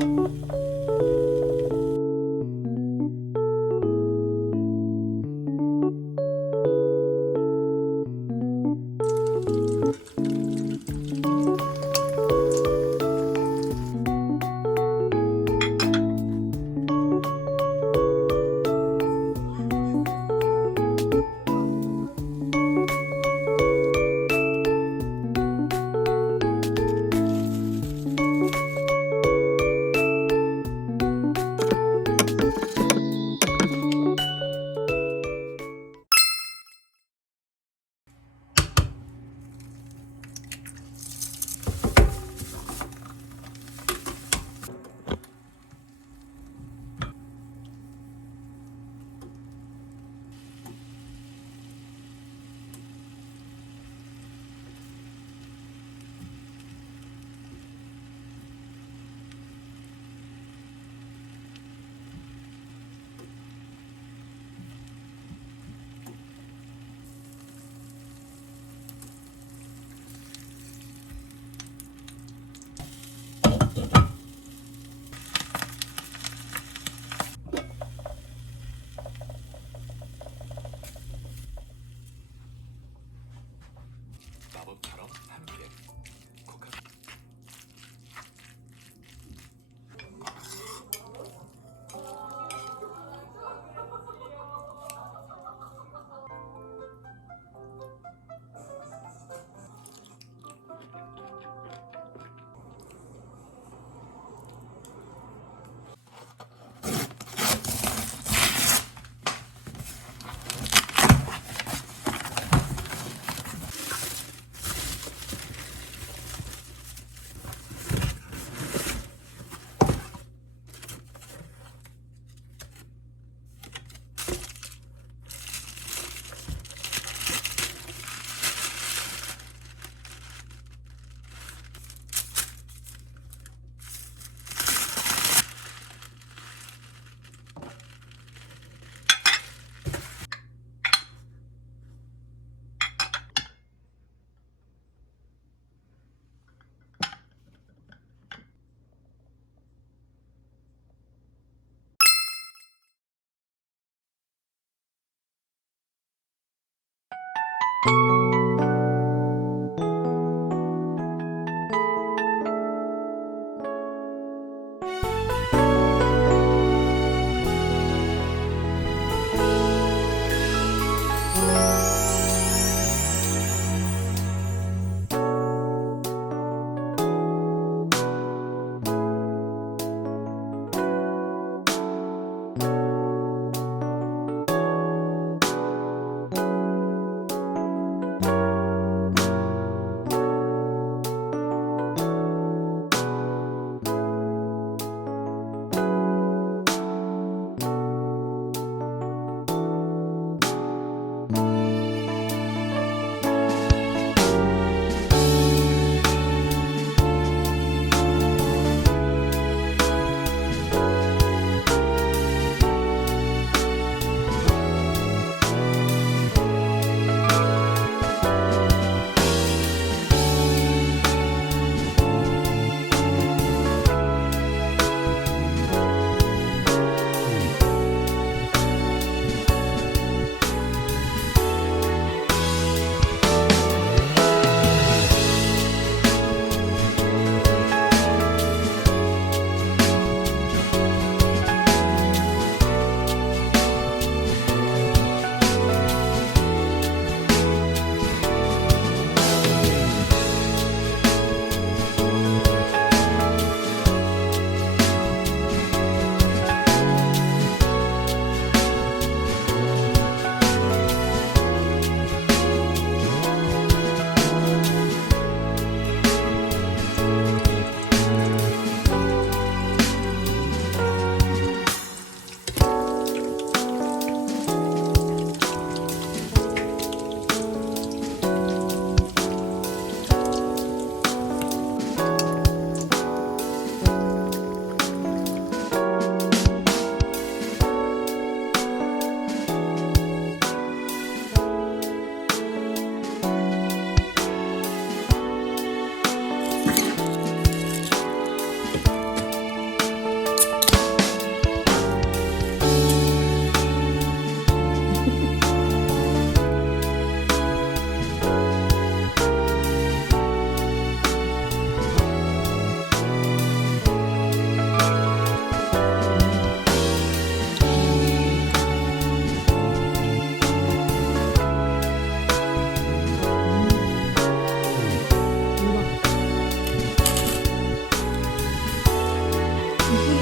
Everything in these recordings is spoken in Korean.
Música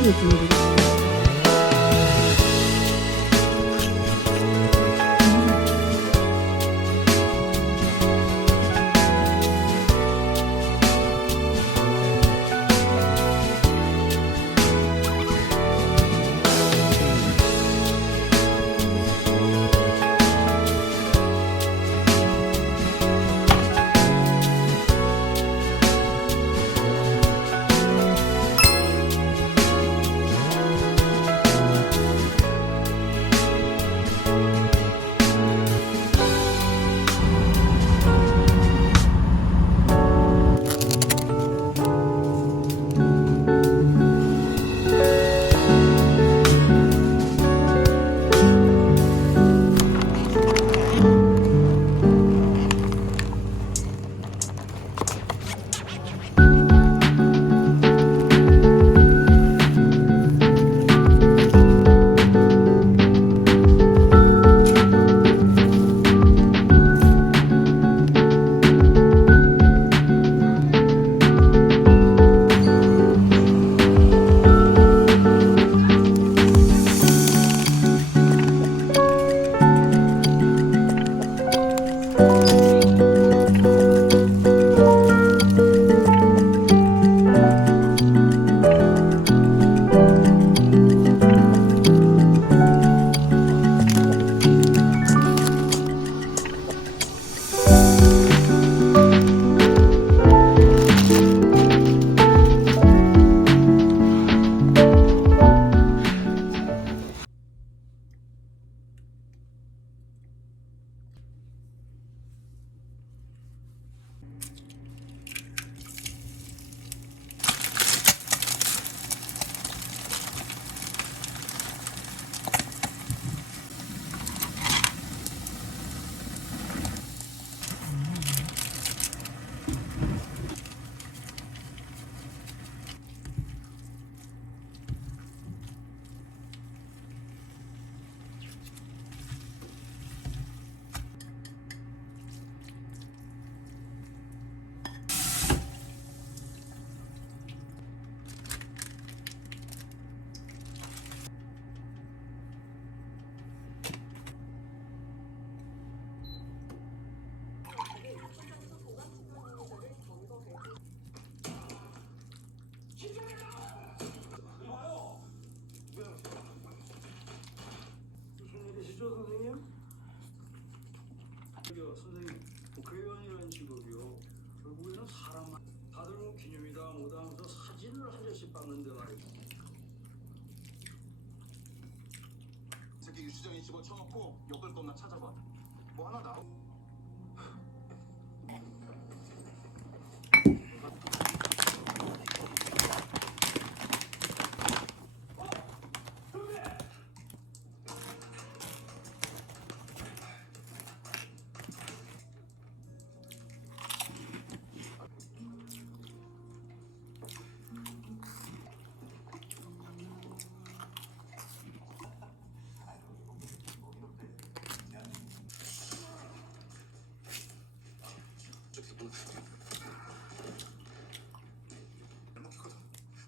with you. 선생님, 국회의원이라는 직업이요. 결국에는 사람만 다들 뭐 기념이다 뭐다 하면서 사진을 한 장씩 받는데 말이죠. 새끼 유치장에 집어쳐놓고 엮을 것나 찾아봐. 뭐 하나 나오.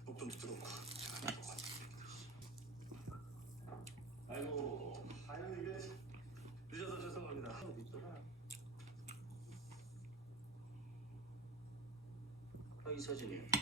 목좀 들어오고. 아이고, 아유 이게 늦어서 죄송합니다. 아, 이 사진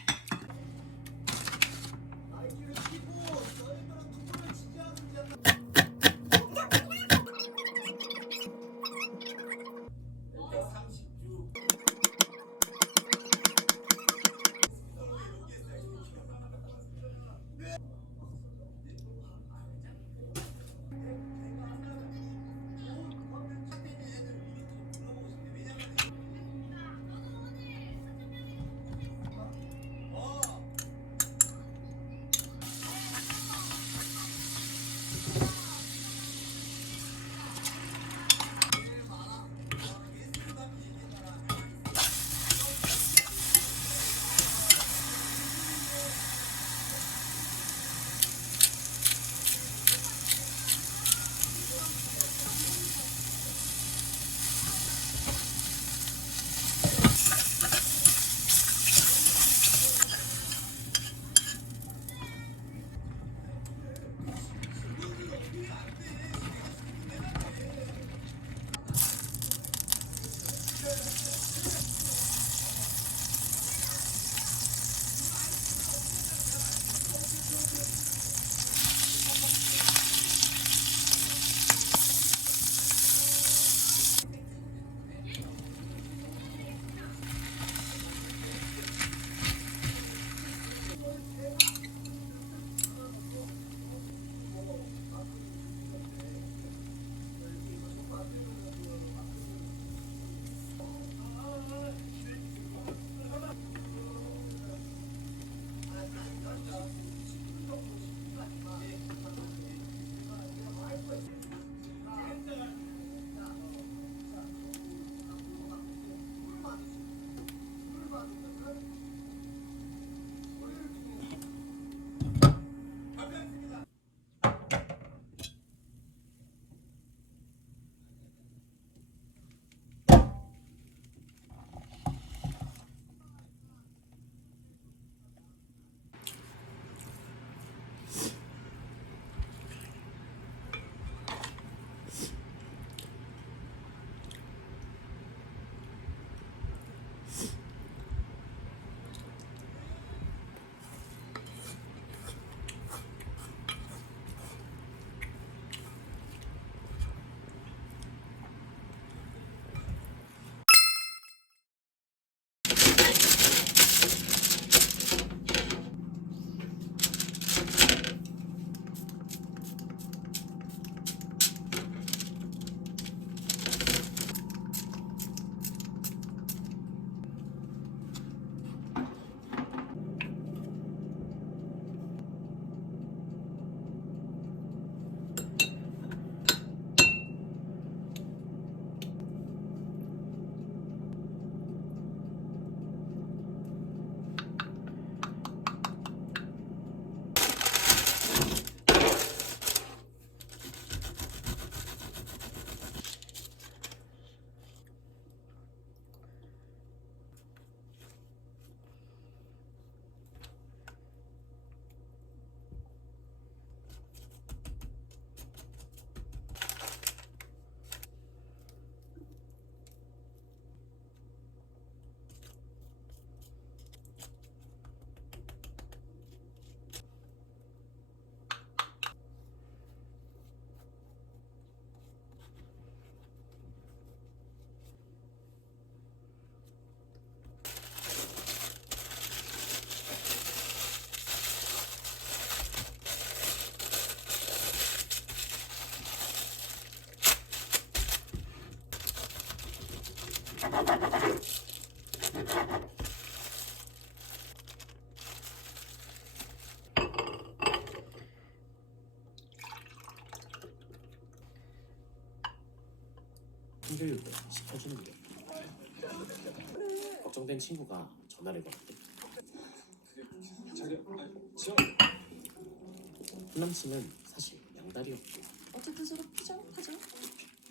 힘들고 시켜주는 게 걱정된 친구가 전화를 걸었대 자기 저 훈남 씨는 사실 양다리였고 어쨌든 서로 피정하죠.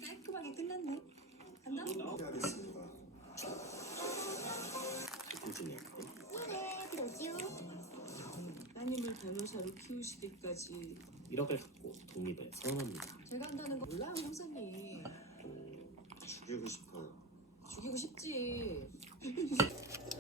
깔끔하게 끝났네. 우진이었고 네, 그러지요. 따님을 변호사로 키우시기까지 1억을 갖고 독립을 선언합니다 제가 한다는 거 몰라요, 형사님. 죽이고 싶어요 죽이고 싶지.